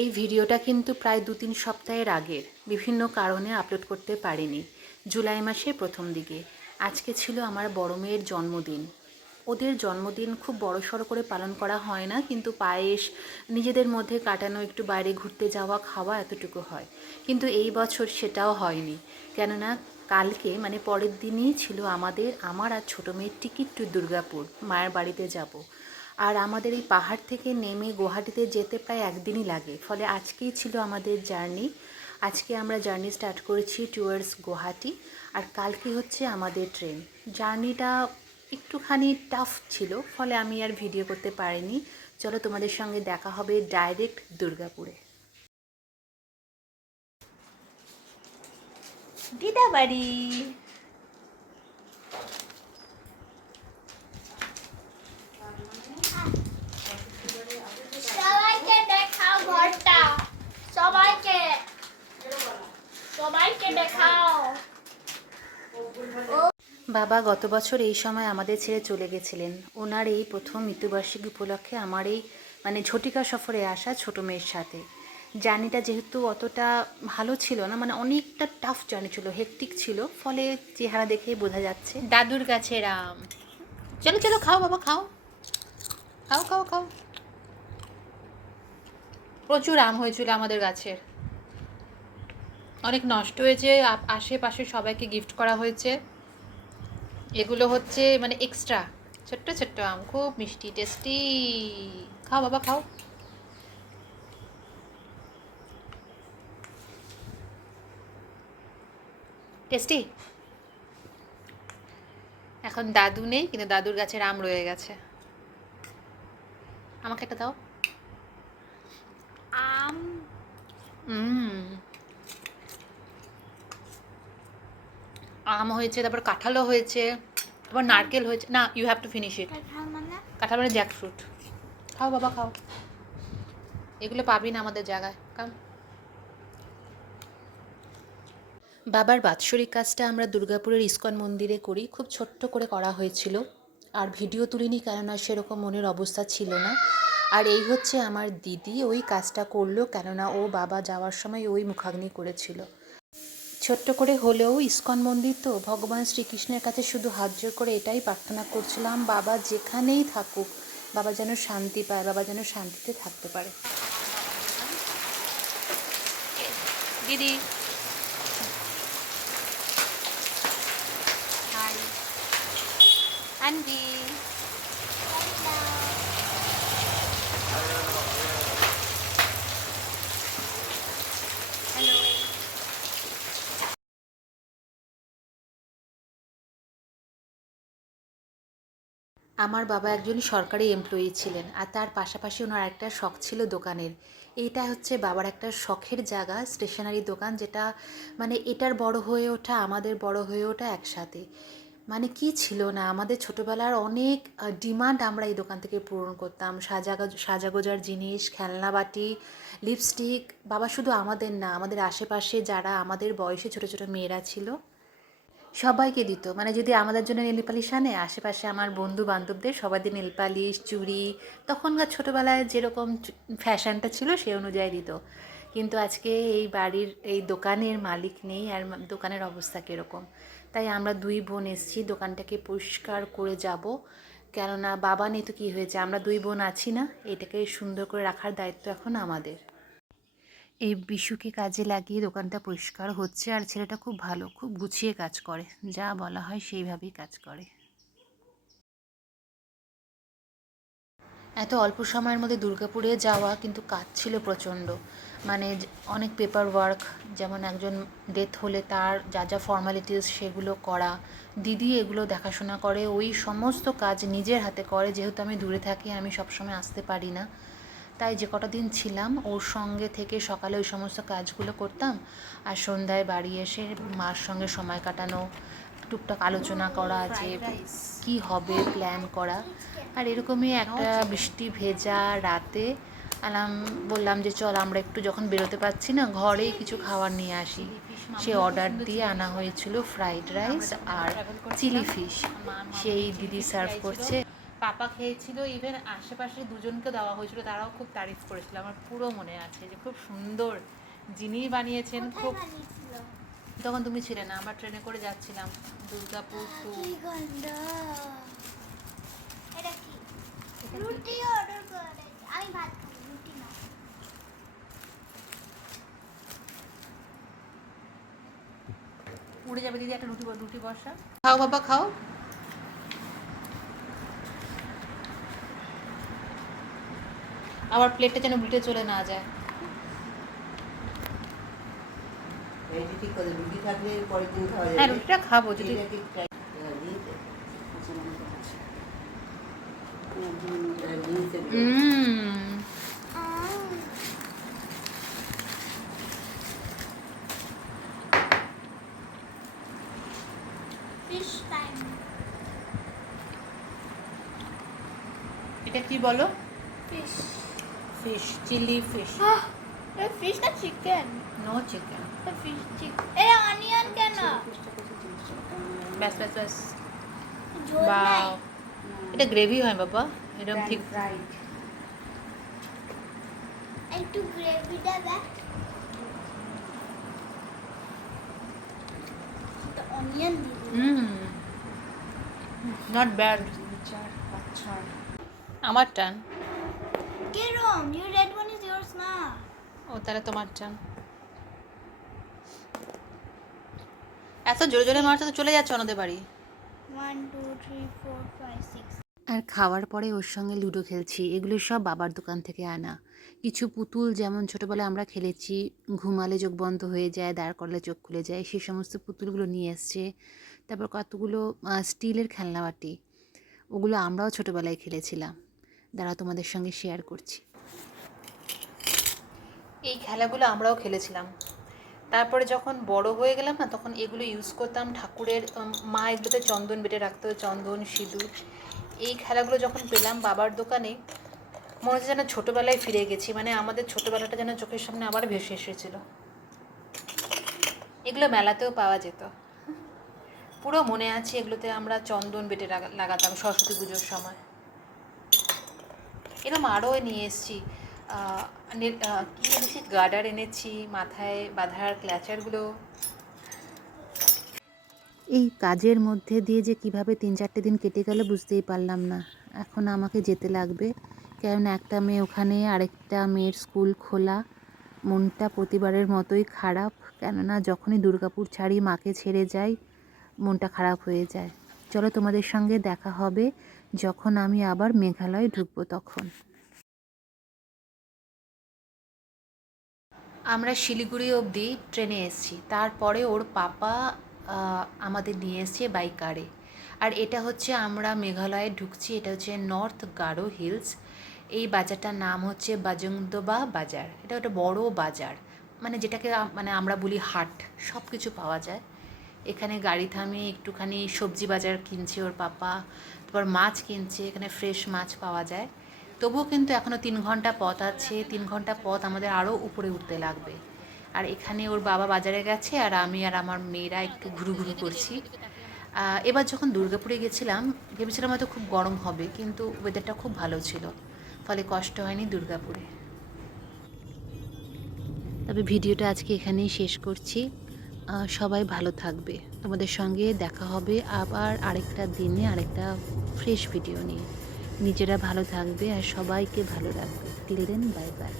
এই ভিডিওটা কিন্তু প্রায় 2-3 সপ্তাহের আগের। বিভিন্ন কারণে আপলোড করতে পারিনি। জুলাই মাসের প্রথম দিকে। আজকে ছিল আমার বড় মেয়ের জন্মদিন। ওদের জন্মদিন খুব বড়সড় করে পালন করা হয় না, কিন্তু পায়েস, নিজেদের মধ্যে কাটানো, একটু বাইরে ঘুরতে যাওয়া, খাওয়া, এতটুকু হয়। কিন্তু এই বছর সেটাও হয়নি। কেননা কালকে মানে পরের দিনই ছিল আমার আর ছোটো মেয়ের টিকিট টু দুর্গাপুর, মায়ের বাড়িতে যাব। আর আমাদের এই পাহাড় থেকে নেমে গুয়াহাটিতে যেতে প্রায় একদিনই লাগে। ফলে আজকেই ছিল আমাদের জার্নি। আজকে আমরা জার্নি স্টার্ট করেছি টুয়ার্ডস গুয়াহাটি, আর কালকে হচ্ছে আমাদের ট্রেন। জার্নিটা একটুখানি টাফ ছিল, ফলে আমি আর ভিডিও করতে পারিনি। চলো তোমাদের সঙ্গে দেখা হবে ডাইরেক্ট দুর্গাপুরে। দিদা বাড়ি। সবাইকে দেখাও ঘরটা, সবাইকে সবাইকে দেখাও। বাবা গত বছর এই সময় আমাদের ছেড়ে চলে গেছিলেন। ওনার এই প্রথম মৃত্যুবার্ষিকী উপলক্ষে আমার এই মানে ঝটিকা সফরে আসা ছোটো মেয়ের সাথে। জার্নিটা যেহেতু অতটা ভালো ছিল না, মানে অনেকটা টাফ জার্নি ছিল, হেক্টিক ছিল, ফলে চেহারা দেখেই বোঝা যাচ্ছে। দাদুর গাছের আম। চলো চলো খাও বাবা, খাও খাও খাও খাও। প্রচুর আম হয়েছিল আমাদের গাছের, অনেক নষ্ট হয়েছে। আশেপাশে সবাইকে গিফট করা হয়েছে। এগুলো হচ্ছে মানে এক্সট্রা ছোট্ট ছোট্ট আম, খুব মিষ্টি, টেস্টি। খাও বাবা, খাও। টেস্টি। এখন দাদু নেই, কিন্তু দাদুর গাছের আম রয়ে গেছে। আমাকে একটা দাও। আম আম হয়েছে, তারপর কাঁঠালও হয়েছে, তারপর নারকেল হয়েছে। না, you have to finish it. কাঁঠাল মানে জ্যাক ফ্রুট। খাও বাবা, খাও। এগুলো পাবি না আমাদের জায়গায়, কাম। বাবার বাৎসরিক কাজটা আমরা দুর্গাপুরের ইস্কন মন্দিরে করি, খুব ছোট্ট করে করা হয়েছিল। আর ভিডিও তুলিনি, কেননা সেরকম মনের অবস্থা ছিল না। আর এই হচ্ছে আমার দিদি, ওই কাজটা করলো, কেননা ও বাবা যাওয়ার সময় ওই মুখাগ্নি করেছিল। ছোট্ট করে হলেও ইস্কন মন্দির তো, ভগবান শ্রীকৃষ্ণের কাছে শুধু হাত জোর করে এটাই প্রার্থনা করছিলাম, বাবা যেখানেই থাকুক, বাবা যেন শান্তি পায়, বাবা যেন শান্তিতে থাকতে পারে। দিদি হাই। Aunty hello. আমার বাবা একজন সরকারি এমপ্লয়ি ছিলেন, আর তার পাশাপাশি ওনার একটা শখ ছিল দোকানের। এইটা হচ্ছে বাবার একটা শখের জায়গা, স্টেশনারি দোকান, যেটা মানে এটার বড় হয়ে ওঠা, আমাদের বড় হয়ে ওঠা একসাথে। মানে কি ছিল না, আমাদের ছোটোবেলার অনেক ডিমান্ড আমরা এই দোকান থেকে পূরণ করতাম। সাজাগোজার জিনিস, খেলনা বাটি, লিপস্টিক। বাবা শুধু আমাদের না, আমাদের আশেপাশে যারা আমাদের বয়সে ছোটো ছোটো মেয়েরা ছিল সবাইকে দিত। মানে যদি আমাদের জন্য নেল পালিশ আনে, আশেপাশে আমার বন্ধু বান্ধবদের সবাইদের নেল পালিশ, চুড়ি, তখনকার ছোটোবেলায় যেরকম ফ্যাশনটা ছিল সে অনুযায়ী দিত। কিন্তু আজকে এই বাড়ির এই দোকানের মালিক নেই, আর দোকানের অবস্থা কীরকম। তাই আমরা দুই বোন এসেছি দোকানটাকে পরিষ্কার করে যাব। কেননা বাবা নেই তো কী হয়েছে, আমরা দুই বোন আছি না, এটাকে সুন্দর করে রাখার দায়িত্ব এখন আমাদের। এই বিশুকে কাজে লাগিয়ে দোকানটা পরিষ্কার হচ্ছে, আর ছেলেটা খুব ভালো, খুব গুছিয়ে কাজ করে, যা বলা হয় সেইভাবেই কাজ করে। এত অল্প সময়ের মধ্যে দুর্গাপুরে যাওয়া, কিন্তু কাজ ছিল প্রচণ্ড। মানে অনেক পেপার ওয়ার্ক, যেমন একজন ডেথ হলে তার যা যা ফর্মালিটিস সেগুলো করা। দিদি এগুলো দেখাশোনা করে, ওই সমস্ত কাজ নিজের হাতে করে। যেহেতু আমি দূরে থাকি, আমি সবসময় আসতে পারি না, তাই যে কটা দিন ছিলাম ওর সঙ্গে থেকে সকালে ওই সমস্ত কাজগুলো করতাম, আর সন্ধ্যায় বাড়ি এসে মার সঙ্গে সময় কাটানো, টুকটাক আলোচনা করা, যে কি হবে প্ল্যান করা। আর এরকমই একটা বৃষ্টি ভেজা রাতে বললাম যে চল আমরা একটু, যখন বেরোতে পারছি না, ঘরেই কিছু খাবার নিয়ে আসি। সে অর্ডার দিয়ে আনা হয়েছিল ফ্রাইড রাইস আর চিলি ফিশ, সেই দিদি সার্ভ করছে। পাপা খেয়েছিল, ইভেন আশেপাশে দুজনকে দেওয়া হয়েছিল, তারাও খুব তারিফ করেছিল। আমার পুরো মনে আছে যে খুব সুন্দর যিনি বানিয়েছেন। খুব বানিয়েছিল? তখন তুমি ছিলে না, আমরা ট্রেনে করে যাচ্ছিলাম দুর্গাপুর টু। কি গন্ধ! এটা কি? এটা কি? রুটি অর্ডার করেছি। আমি ভাত খাবো, রুটি না। উড়ে যাবে দিদি, একটা রুটি রুটি বসা। খাও বাবা খাও। আবার প্লেটটা যেন উল্টে চলে না যায়। রুটি থাকলে পরের দিন খাওয়া হ্যাঁ যাবে। রুটিটা খাবো যদি। Fish time. এটা কি বলো? ফিশ। Fish, chilli fish. এটা ফিশ না চিকেন? No chicken. এটা ফিশ চিকেন। এ অনিয়ন কেন? ব্যাস ব্যাস ব্যাস। ঝোল নাই। বাও, এটা গ্রেভি হয় বাবা, এরকম ঠিক। ফ্রাইড। একটু গ্রেভিটা দেখ। এটা অনিয়ন দিয়ে। Not bad. আমার টান। কেরম? Your red one is yours না? ও তাহলে তোমার টান। এত জোরে জোরে মারছো তো চলে যাচ্ছে ওনাদের বাড়ি। 1 2 3 4 5 6। আর খাওয়ার পরে ওর সঙ্গে লুডো খেলছি। এগুলো সব বাবার দোকান থেকে আনা কিছু পুতুল, যেমন ছোটোবেলায় আমরা খেলেছি, ঘুমালে চোখ বন্ধ হয়ে যায়, দাঁড় করলে চোখ খুলে যায়, সেই সমস্ত পুতুলগুলো নিয়ে এসছে। তারপর কতগুলো স্টিলের খেলনাবাটি, ওগুলো আমরাও ছোটোবেলায় খেলেছিলাম। দাঁড়াও তোমাদের সঙ্গে শেয়ার করছি। এই খেলাগুলো আমরাও খেলেছিলাম। তারপরে যখন বড় হয়ে গেলাম না, তখন এগুলো ইউজ করতাম ঠাকুরের। মা এগুলোতে চন্দন বেটে রাখতো, চন্দন সিঁদুর। এই খেলাগুলো যখন পেলাম বাবার দোকানে, মনে হচ্ছে যেন ছোটোবেলায় ফিরে গেছি। মানে আমাদের ছোটোবেলাটা যেন চোখের সামনে আবার ভেসে এসেছিল। এগুলো মেলাতেও পাওয়া যেত, পুরো মনে আছে। এগুলোতে আমরা চন্দন বেটে লাগাতাম সরস্বতী পুজোর সময়। এরকম আরও নিয়ে এসেছি। কী এনেছি, গার্ডার এনেছি, মাথায় বাঁধার ক্ল্যাচারগুলো। এই কাজের মধ্যে দিয়ে যে কিভাবে 3-4 দিন কেটে গেল বুঝতেই পারলাম না। এখন আমাকে যেতে লাগবে, কারণ একটা মেয়ে ওখানে, আরেকটা মেয়ের স্কুল খোলা। মনটা প্রতিবারের মতোই খারাপ, কেননা যখনই দুর্গাপুর ছাড়ি, মাকে ছেড়ে যাই, মনটা খারাপ হয়ে যায়। চলো তোমাদের সঙ্গে দেখা হবে যখন আমি আবার মেঘালয় ঢুকবো তখন। আমরা শিলিগুড়ি অবধি ট্রেনে এসেছি, তারপরে ওর পাপা আমাদের নিয়ে এসছে বাই কারে। আর এটা হচ্ছে আমরা মেঘালয়ে ঢুকছি, এটা হচ্ছে নর্থ গারো হিলস। এই বাজারটার নাম হচ্ছে বাজংদোবা বাজার। এটা একটা বড় বাজার, মানে যেটাকে মানে আমরা বলি হাট, সব কিছু পাওয়া যায় এখানে। গাড়ি থামিয়ে একটুখানি সবজি বাজার কিনছে ওর পাপা, তারপর মাছ কিনছে, এখানে ফ্রেশ মাছ পাওয়া যায়। তবুও কিন্তু এখনও 3 ঘন্টা পথ আছে, 3 ঘন্টা পথ আমাদের আরও উপরে উঠতে লাগবে। আর এখানে ওর বাবা বাজারে গেছে, আর আমি আর আমার মেয়েরা একটু ঘুরুঘুরু করছি। এবার যখন দুর্গাপুরে গেছিলাম, ভেবেছিলাম হয়তো খুব গরম হবে, কিন্তু ওয়েদারটা খুব ভালো ছিল, ফলে কষ্ট হয়নি দুর্গাপুরে। তবে ভিডিওটা আজকে এখানেই শেষ করছি। সবাই ভালো থাকবে, তোমাদের সঙ্গে দেখা হবে আবার আরেকটা দিনে, আরেকটা ফ্রেশ ভিডিও নিয়ে। নিজেরা ভালো থাকবে আর সবাইকে ভালো রাখবে। Till then, bye by.